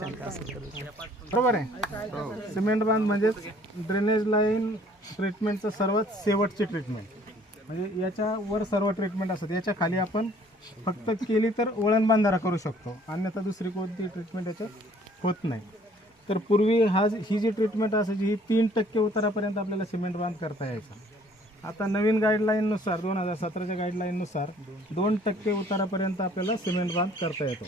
शंका असेल तर बरोबर आहे? सिमेंट बांध म्हणजेच ड्रेनेज लाईन ट्रीटमेंटचं सर्वात शेवटची ट्रीटमेंट म्हणजे याच्या वर सर्व ट्रीटमेंट असतात. याच्या खाली आपण फक्त केली तर वळण बांधारा करू शकतो. अन्यथा दुसरी कोणती ट्रीटमेंट याच्यात होत नाही. तर पूर्वी हा ही जी ट्रीटमेंट असायची ही तीन टक्के उतारापर्यंत आपल्याला सिमेंट बांध करता यायचा. आता नवीन गाईडलाईननुसार दोन हजार सतराच्या गाईडलाईननुसार दोन टक्के उतारापर्यंत आपल्याला सिमेंट बांध करता येतो.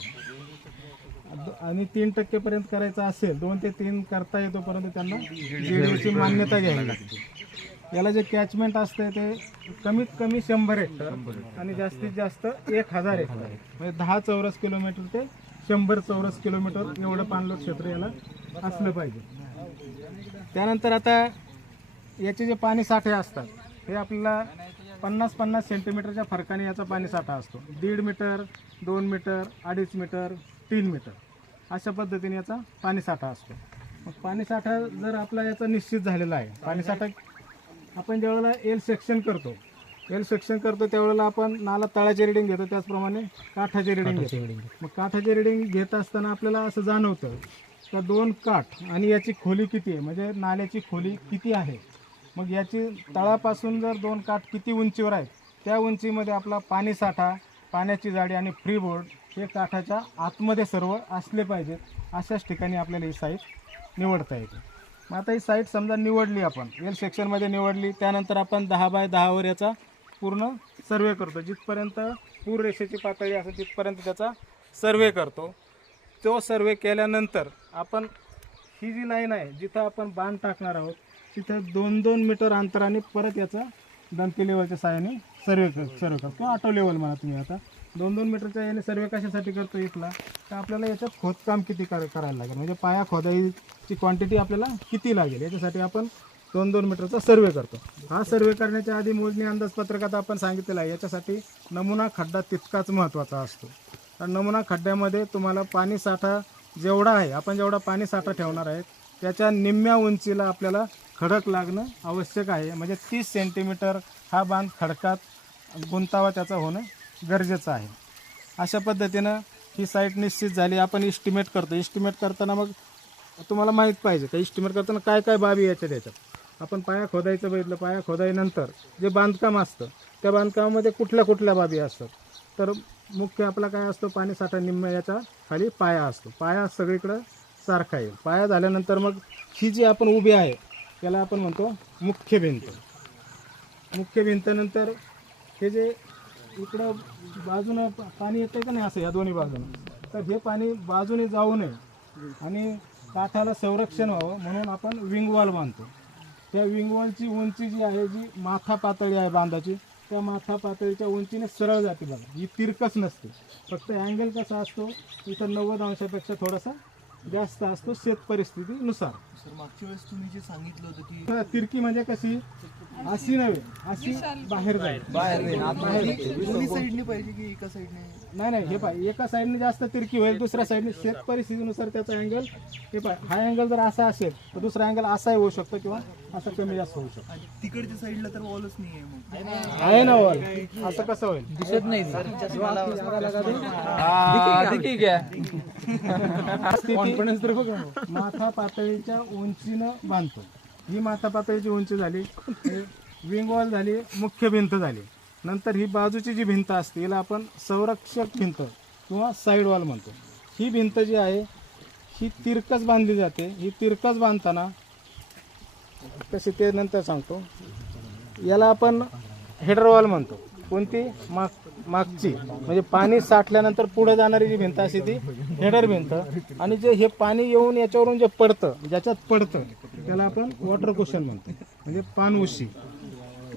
आणि तीन टक्केपर्यंत करायचं असेल दोन ते तीन करता येतो परंतु त्यांना जीडीओची मान्यता घ्यावी लागते. याला जे कॅचमेंट असते ते कमीत कमी शंभर हेक्टर आणि जास्तीत जास्त एक हजार हेक्टर. म्हणजे दहा चौरस किलोमीटर ते शंभर चौरस किलोमीटर एवढं पाणलोट क्षेत्र याला असलं पाहिजे. त्यानंतर आता याचे जे पाणी साठे असतात हे आपल्याला पन्नास पन्नास सेंटीमीटरच्या फरकाने याचा पाणी साठा असतो. दीड मीटर दोन मीटर अडीच मीटर तीन मीटर. अशा पद्धतीने याचा पाणी साठा असतो. मग पाणी साठा जर आपला याचा निश्चित झालेला आहे पाणी साठा आपण ज्यावेळेला एल सेक्शन करतो एल सेक्शन करतो त्यावेळेला आपण नाला तळाची रिडिंग घेतो त्याचप्रमाणे काठाची रिडिंग घेतो. मग काठाची रिडिंग घेत असताना आपल्याला असं जाणवतं का दोन काठ आणि याची खोली किती आहे? म्हणजे नाल्याची खोली किती आहे? मग याची तळापासून जर दोन काठ किती उंचीवर आहेत त्या उंचीमध्ये आपला पाणी साठा पाण्याची जाडी आणि फ्री बोर्ड हे काठाच्या आतमध्ये सर्व असले पाहिजेत. अशाच ठिकाणी आपल्याला ही साईट निवडता येते. मग आता ही साईट समजा निवडली आपण एल सेक्शनमध्ये निवडली त्यानंतर आपण दहा बाय दहावर याचा पूर्ण सर्वे करतो. जिथपर्यंत पूर रेषेची पातळी असेल तिथपर्यंत त्याचा सर्वे करतो. तो सर्वे केल्यानंतर आपण ही जी लाईन आहे जिथं आपण बांध टाकणार आहोत तिथं दोन दोन मीटर अंतराने परत याचा दंती लेवलच्या सहाय्याने सर्वे कर सर्वे करतो. ऑटो लेवल म्हणा तुम्ही आता. दोन दोन मीटरच्या याने सर्वे कशासाठी करतो इथला? तर आपल्याला याच्यात खोदकाम किती कर करायला लागेल? म्हणजे पाया खोदाईची क्वांटिटी आपल्याला किती लागेल? याच्यासाठी आपण दोन दोन मीटरचा सर्वे करतो. हा सर्वे करण्याच्या आधी मोजणी अंदाजपत्रकात आपण सांगितलेलं आहे. याच्यासाठी नमुना खड्डा तितकाच महत्त्वाचा असतो. कारण नमुना खड्ड्यामध्ये तुम्हाला पाणी साठा जेवढा आहे आपण जेवढा पाणी साठा ठेवणार आहे त्याच्या निम्म्या उंचीला आपल्याला खडक लागणं आवश्यक आहे. म्हणजे तीस सेंटीमीटर हा बांध खडकात गुंतावा त्याचा होणं गरजेचं आहे. अशा पद्धतीनं ही साईट निश्चित झाली. आपण इस्टिमेट करतो. इस्टिमेट करताना मग तुम्हाला माहीत पाहिजे का इस्टिमेट करताना काय काय बाबी याच्यात याच्यात आपण पाया खोदायचं बघितलं. पाया खोदाईनंतर जे बांधकाम असतं त्या बांधकामामध्ये कुठल्या कुठल्या बाबी असतात? तर मुख्य आपला काय असतो? पाणी साठा निम्म याच्या खाली पाया असतो. पाया सगळीकडं सारखा येईल पाया झाल्यानंतर मग ही जी आपण उभी आहे त्याला आपण म्हणतो मुख्य भिंत. मुख्य भिंतनंतर हे जे इकडं बाजूनं प- पाणी येतं का नाही असं या दोन्ही बाजूनं? तर हे पाणी बाजूने जाऊ नये आणि काठाला संरक्षण व्हावं म्हणून आपण विंगवॉल बांधतो. त्या विंगवॉलची उंची जी आहे जी माथा पातळी आहे बांधाची त्या माथा पातळीच्या उंचीने सरळ जाते बघा. ही तिरकस नसते. फक्त अँगल कसा असतो इथं नव्वद अंशापेक्षा थोडासा जास्त असतो शेत परिस्थितीनुसार. सर मागच्या वेळेस तुम्ही जे सांगितलं होतं की तर तिरकी म्हणजे कशी? अशी नव्हे अशी बाहेर जाईल. दोन्ही साईडने पाहिजे की एका साईडने? नाही नाही हे पाय एका साईडने जास्त तिरकी होईल दुसऱ्या साईडने शेत परिस्थितीनुसार त्याचा अँगल हे पाय हा अँगल जर असा असेल तर दुसरा अँगल असाही होऊ शकतो किंवा असा कमी जास्त होऊ शकतो. आणि तिकडच्या साईडला तर वॉलच नाही आहे मग. आहे ना? वॉल असं कसं होईल? दिसत नाही. कॉन्फिडन्स तरी बघा. माथा पातळीच्या उंचीनं बांधतो. ही माथा पातळीची उंची झाली विंग वॉल झाली मुख्य भिंत झाली. नंतर ही बाजूची जी भिंत असते हिला आपण संरक्षक भिंत किंवा साईड वॉल म्हणतो. ही भिंत जी आहे ही तिरकस बांधली जाते. ही तिरकस बांधताना कशी ते नंतर सांगतो. याला आपण हेडर वॉल म्हणतो. कोणती? माग मागची. म्हणजे पाणी साठल्यानंतर पुढे जाणारी जी भिंत असते ती हेडर भिंत. आणि जे हे पाणी येऊन याच्यावरून जे पडतं ज्याच्यात पडतं त्याला आपण वॉटर कुशन म्हणतो. म्हणजे पानवशी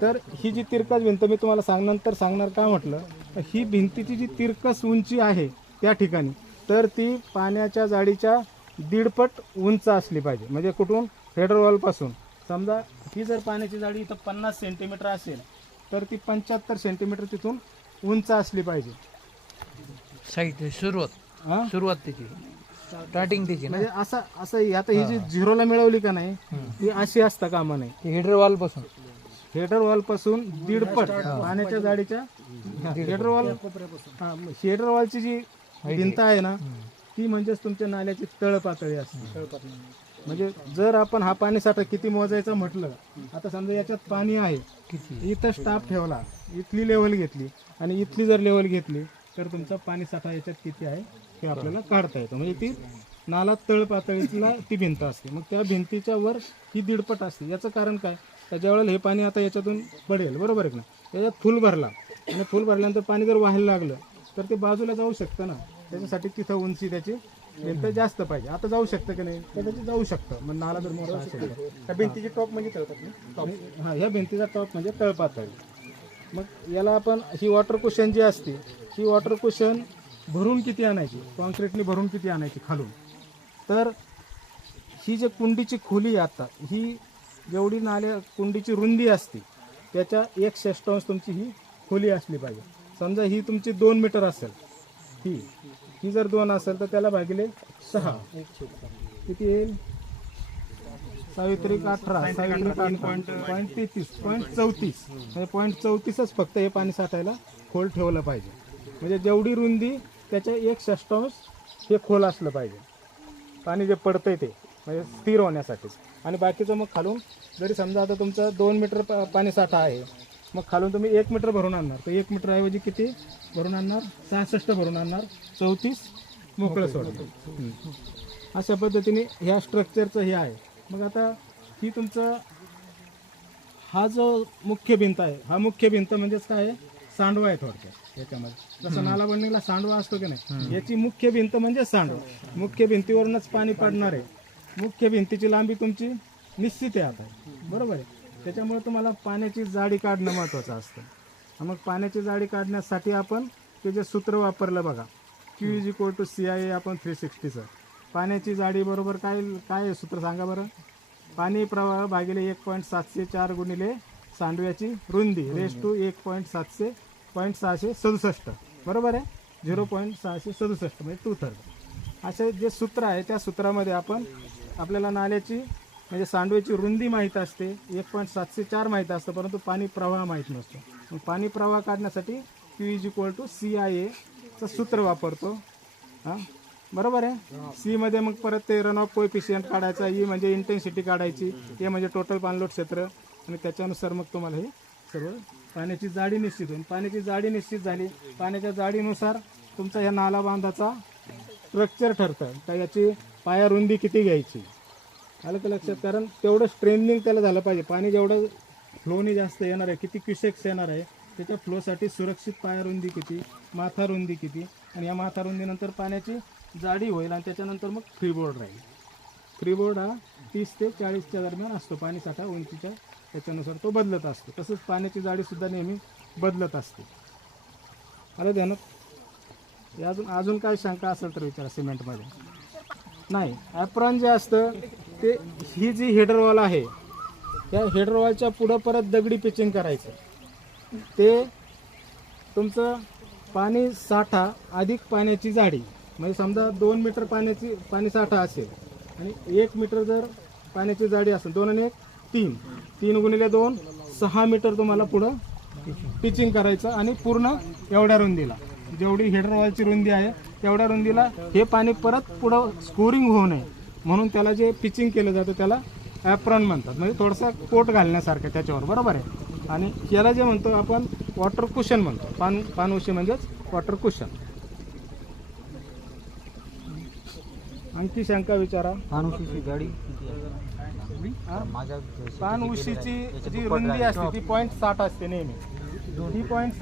तर ही जी तिरकस भिंत मी तुम्हाला सांग नंतर सांगणार का म्हटलं? तर ही भिंतीची जी तिरकस उंची आहे त्या ठिकाणी तर ती पाण्याच्या जाडीच्या दीडपट उंच असली पाहिजे. म्हणजे कुठून? हेडर वॉलपासून समजा ही जर पाण्याची जाडी इथं पन्नास सेंटीमीटर असेल तर ती पंच्याहत्तर सेंटीमीटर तिथून उंच असली पाहिजे. साईड सुरुवात. हा? सुरुवात त्याची. स्टार्टिंग त्याची ना. म्हणजे असं असं आता ही जी झिरोला मिळवली का नाही ती अशी असता कामा नाही हेडर वॉलपासून. हेडर वॉलपासून दीडपट पाण्याच्या जाडीच्या हेडर वॉल हेडर वॉलची जी भिंत आहे ना ती म्हणजेच तुमच्या नाल्याची तळ पातळी असते म्हणजे जर आपण हा पाणी साठा किती मोजायचा म्हटलं आता समजा याच्यात पाणी आहे इथं स्टाफ ठेवला इथली लेवल घेतली आणि इथली जर लेवल घेतली तर तुमचा पाणी साठा याच्यात किती आहे हे आपल्याला काढता येतं. म्हणजे ती नाला तळ पातळीला ती भिंत असते. मग त्या भिंतीच्या वर ही दीडपट असते. याचं कारण काय? तर ज्यावेळेला हे पाणी आता याच्यातून पडेल. बरोबर आहे ना त्याच्यात फुल भरला. आणि फुल भरल्यानंतर पाणी जर व्हायला लागलं तर ते बाजूला जाऊ शकतं ना. त्याच्यासाठी तिथं उंची त्याची भिंत जास्त पाहिजे. आता जाऊ शकतं की नाही? कदाचित जाऊ शकतं. मग नाला जर मोठा असेल तर. त्या भिंतीची टॉप म्हणजे तळतात आणि हा ह्या भिंतीचा टॉप म्हणजे तळपातळी मग याला आपण ही वॉटर कुशन जी असते ही वॉटर कुशन भरून किती आणायची? कॉन्क्रीटने भरून किती आणायची खालून? तर ही जे कुंडीची खोली आहे आता ही जेवढी नाल्या कुंडीची रुंदी असते त्याच्या एक षष्टांश तुमची ही खोली असली पाहिजे. समजा ही तुमची दोन मीटर असेल ही. ही जर दोन असेल तर त्याला भागिले सहा. किती येईल? सावित्रिक अठरा. सावित्रिक पॉईंट तेहतीस. पॉईंट चौतीस. म्हणजे पॉईंट चौतीसच फक्त हे पाणी साठायला खोल ठेवलं पाहिजे. म्हणजे जेवढी रुंदी त्याच्या एक षष्टांश हे खोल असलं पाहिजे. पाणी जे पडतंय ते म्हणजे स्थिर होण्यासाठीच आणि बाकीचं मग खालून जरी समजा आता तुमचं दोन मीटर पा- पाणी साठा आहे मग खालून तुम्ही एक मीटर भरून आणणार. तर एक मीटर ऐवजी किती भरून आणणार? सहासष्ट भरून आणणार. चौतीस मोकळं हम्म. अशा पद्धतीने ह्या स्ट्रक्चरचं हे आहे. मग आता ही तुमचं हा जो मुख्य भिंत आहे हा मुख्य भिंत म्हणजेच काय आहे? सांडवा आहे थोडक्यात याच्यामध्ये. जसं नालाबंडीला सांडवा असतो की नाही? याची मुख्य भिंत म्हणजे सांडवा. मुख्य भिंतीवरूनच पाणी पडणार आहे. मुख्य भिंतीची लांबी तुमची निश्चित आहे आता. बरोबर आहे? त्याच्यामुळे तुम्हाला पाण्याची जाडी काढणं महत्त्वाचं असतं. मग पाण्याची जाडी काढण्यासाठी आपण ते जे सूत्र वापरलं बघा. Q is equal to C I आपण थ्री सिक्स्टीचं पाण्याची जाडी बरोबर काय काय आहे? सूत्र सांगा बरं. पाणी प्रवाह भागिले एक पॉईंट सातशे चार गुणिले सांडव्याची रुंदी रेस टू एक पॉईंट सातशे पॉईंट सहाशे सदुसष्ट. बरोबर आहे? झिरो पॉईंट सहाशे सदुसष्ट म्हणजे टू थर्ड असे जे सूत्र आहे त्या सूत्रामध्ये आपण आपल्याला नाल्याची म्हणजे सांडव्याची रुंदी माहीत असते. एक पॉईंट सातशे चार माहीत असतं परंतु पाणी प्रवाह माहीत नसतो. पाणी प्रवाह काढण्यासाठी Q is equal to C I A एचं सूत्र वापरतो. हां? बरोबर आहे? सी मध्ये मग परत ते रन ऑफ कोएफिशियंट काढायचा ई म्हणजे इंटेन्सिटी काढायची ए म्हणजे टोटल पाणलोट क्षेत्र आणि त्याच्यानुसार मग तुम्हाला हे सर्व पाण्याची जाडी निश्चित होईल. पाण्याची जाडी निश्चित झाली. पाण्याच्या जाडीनुसार तुमचा ह्या नाला बांधाचा स्ट्रक्चर ठरतं. का याची पाया रुंदी किती घ्यायची? आलं का लक्षात? कारण तेवढं स्ट्रेंथनिंग त्याला झालं पाहिजे. पाणी जेवढं फ्लोनी जास्त येणार आहे किती क्युसेक्स येणार आहे त्याच्या फ्लोसाठी सुरक्षित पाया रुंदी किती माथा रुंदी किती आणि या माथारुंदीनंतर पाण्याची जाडी होईल आणि त्याच्यानंतर मग फ्रीबोर्ड राहील. फ्रीबोर्ड हा तीस ते चाळीसच्या दरम्यान असतो. पाणी साठा उंचीच्या त्याच्यानुसार तो बदलत असतो. तसंच पाण्याची जाडीसुद्धा नेहमी बदलत असते. अरे ध्यानात? अजून अजून काय शंका असेल तर विचारा सिमेंटमध्ये. नाही ॲप्रॉन जे असतं ते ही जी हेडरवॉल आहे त्या हेडरवॉलच्या पुढं परत दगडी पिचिंग करायचं. ते तुमचं पाणी साठा अधिक पाण्याची जाडी म्हणजे समजा दोन मीटर पाण्याची पाणी साठा असेल आणि एक मीटर जर पाण्याची जाडी असेल दोन आणि एक तीन. तीन गुणिले दोन सहा मीटर तुम्हाला पुढं पिचिंग करायचं आणि पूर्ण एवढ्या रुंदीला. जेवढी हेडरवॉलची रुंदी आहे तेवढ्या रुंदीला हे पाणी परत पुढं स्कोरिंग होऊ नये. म्हणून त्याला जे पिचिंग केलं जातं त्याला ॲप्रॉन म्हणतात. म्हणजे थोडंसं कोट घालण्यासारखं त्याच्यावर. बरोबर आहे? आणि याला जे म्हणतो आपण वॉटर कुशन म्हणतो. पान पानउशी म्हणजेच वॉटर कुशन आणखी शंका विचारा. पाणुशीची गाडी? माझ्या पान उशीची जी रुंदी असते ती पॉईंट साठ असते नेहमी. ही पॉईंट